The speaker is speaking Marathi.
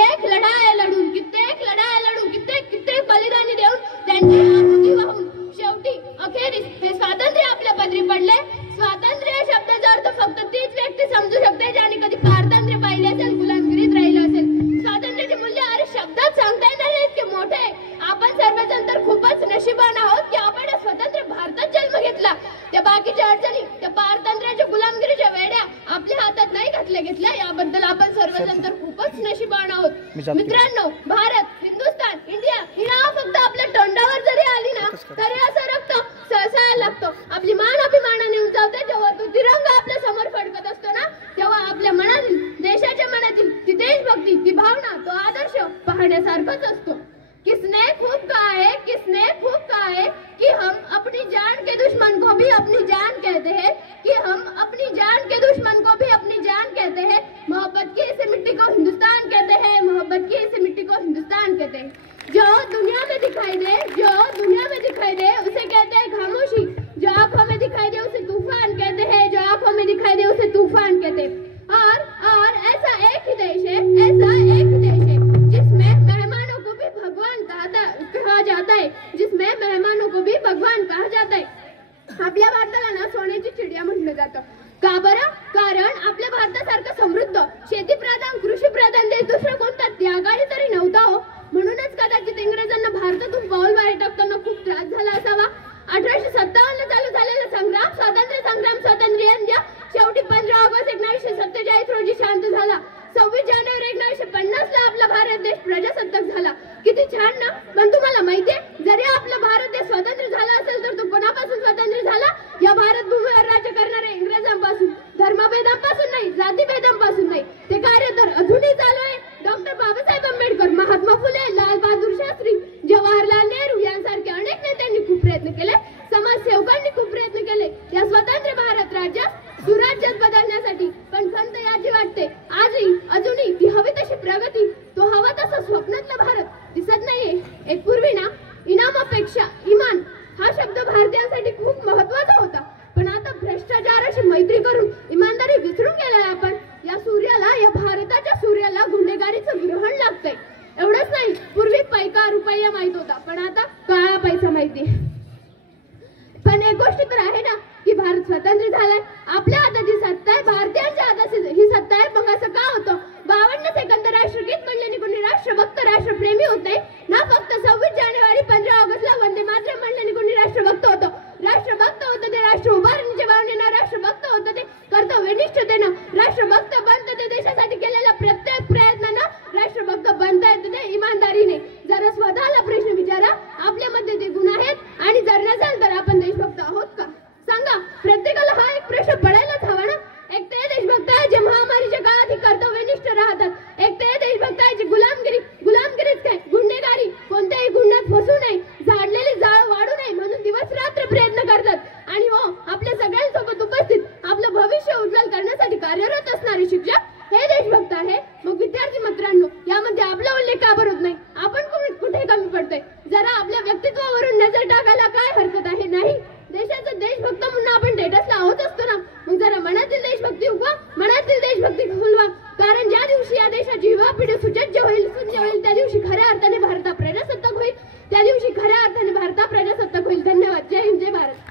कित्येक लढाया लढून कित्येक बलिदानी देऊन त्यांची आहुती वाहून शेवटी अखेरीस हे स्वातंत्र्य आपल्या पदरी पडले। स्वातंत्र्य या शब्दाचा अर्थ फक्त तीच व्यक्ती समजू शकते ज्याने कधी पारतंत्र्य पाहिले असेल, गुलामगिरीत राहिलं असेल। स्वातंत्र्याचे मूल्य अरे शब्दात सांगता येणार नाही इतके मोठे। आपण सर्वजण तर खूपच नशिबान आहोत की आपण या स्वतंत्र भारतात जन्म घेतला। त्या बाकीच्या अडचणी, त्या पारतंत्र्याच्या गुलामगिरीच्या वेड्या आपल्या हातात नाही घेतल्या, याबद्दल आपण सर्वजण तर खूपच नशिबान आहोत। मित्रांनो, भारत, हिंदुस्थान, इंडिया ही नाव फक्त आपल्या तोंडावर जरी आली ना तरी असं रक्त सळसळायला लागतं, आपली मान अभिमानाने उंचावते। जेव्हा तो तिरंगा आपल्या समोर फडकत असतो ना तेव्हा आपल्या मनातील, देशाच्या मनातील ती देशभक्ती, ती भावना, तो आदर्श पाहण्यासारखाच असतो। किसने खूब कहा है कि हम अपनी जान के दुश्मन को भी अपनी जान कहते हैं, कि हम अपनी जान के दुश्मन को भी अपनी जान कहते हैं। मोहब्बत की इस मिट्टी को हिंदुस्तान कहते हैं, मोहब्बत की इस मिट्टी को हिंदुस्तान कहते हैं। जो दुनिया में दिखाई दे उसे कहते हैं खामोशी, जो आंखों में दिखाई दे उसे तूफान कहते हैं, जो आंखों में दिखाई दे उसे तूफान कहते हैं। और ऐसा एक ही देश है जिसमें मेहमानों को भी भगवान कहा जाता है, जिसमें मेहमानों को भी भगवान कहा जाता है। आपल्या भारताला ना सोन्याची चिडिया म्हटलं जातं। का बरं? कारण आपल्या भारतासारखा समृद्ध, शेतीप्रधान, कृषीप्रधान देश दुसरा कोणता त्यागाळी तरी नव्हता हो। म्हणूनच कदाचित इंग्रजांना भारतातून पाऊल बाहेर टाकताना खूप त्रास झाला असावा। 1857 चालू झालेला संग्राम, स्वातंत्र्य इंडिया शेवटी 15 ऑगस्ट 1947 रोजी शांत झाला। 26 जानेवारी 1950 ला आपला भारत देश प्रजासत्ताक झाला। किती छान ना? पण तुम्हाला माहितीये, जरी आपला भारत देश स्वतंत्र झाला असेल तर तो कोणापासून स्वतंत्र झाला? या भारत भूमीवर राज्य करणाऱ्या इंग्रजांपासून, धर्मभेदांपासून नाही, जातीभेदांपासून नाही। ते कार्य तर अजूनही चालू आहे। डॉक्टर बाबासाहेब आंबेडकर, महात्मा फुले, लाल बहादूर शास्त्री, जवाहरलाल नेहरू यांसारखे अनेक नेत्यांनी खूप प्रयत्न केले, समाजसेवकांनी खूप प्रयत्न केले या स्वतंत्र भारत राज्यात सुराज्यात बदलण्यासाठी। पण खंत याची वाटते, आजही अजूनही ती हवी तशी प्रगती, तो हवा तसा स्वप्नातला भारत दिसत नाहीये। एक पूर्वी ना इनामापेक्षा इमान हा शब्द भारतीयांसाठी खूप महत्वाचा होता, पण आता भ्रष्टाचाराशी मैत्री करून इमानदारी विसरून गेलोय आपण। या सूर्याला, या भारताच्या सूर्याला गुन्हेगारीचं ग्रहण लागतंय। एवढंच नाही, पूर्वी पैका रुपया माहित होता, पण आता काळा पैसा माहिती। पण एक गोष्ट तर आहे ना की भारत स्वतंत्र झालाय, आपल्या हातात ही सत्ता आहे, भारतीयांच्या हातात ही सत्ता आहे। मग असं का होतं? 52 सेकंद राष्ट्रगीत म्हणल्याने कोणी राष्ट्रभक्त, राष्ट्रप्रेमी होत नाही ना। फक्त 26 जानेवारी 15 ऑगस्टला वंदे मातरम म्हणल्याने कोणी राष्ट्रभक्त होतं? राष्ट्रभक्त होतं ते राष्ट्र उभारणीच्या भावनेनं, राष्ट्रभक्त होतं ते कर्तव्यनिष्ठतेनं, राष्ट्रभक्त बनतं ते देशासाठी केलेल्या प्रत्येक प्रयत्नानं, राष्ट्रभक्त बनता येतं ते इमानदारीने। जरा स्वतःला प्रश्न विचारा, आपल्यामध्ये ते गुण आहेत आणि जर नसेल तर आपण देशभक्त आहोत का? सांगा, प्रत्येकाला हा एक प्रश्न पडायलाच हवा ना। एक ते देशभक्त आहे जे महामारीच्या काळात कर्तव्यनिष्ठ राहतात, एक ते देशभक्त आहे जे गुलामगिरीच काय, गुन्हेगारी, कोणत्याही गुन्ह्यात फसू नये, झाडलेली जाळ वाढू नये म्हणून दिवस रात्र प्रयत्न करतात। आणि हो, आपल्या सगळ्यांसोबत उपस्थित, आपलं भविष्य उज्ज्वल करण्यासाठी कार्यरत असणारे शिक्षक हे देशभक्त आहे। मग विद्यार्थी मित्रांनो, यामध्ये आपला उल्लेख का बरं होत नाही? आपण कुठे कमी पडतोय? जरा आपल्या व्यक्तित्वावरून नजर टाकायला काय हरकत आहे? नाही, देशाचा देशभक्त म्हणून आपण स्टेटसला आहोत असतो ना। मग जरा मनातील देशभक्ती उगवा, मनातील देशभक्ती फुलवा, कारण ज्या दिवशी या देशाची युवा पिढी सुसज्ज होईल त्या दिवशी खऱ्या अर्थाने भारत प्रजासत्ताक होईल, त्या दिवशी खऱ्या अर्थाने भारत प्रजासत्ताक होईल। धन्यवाद। जय हिंद, जय भारत।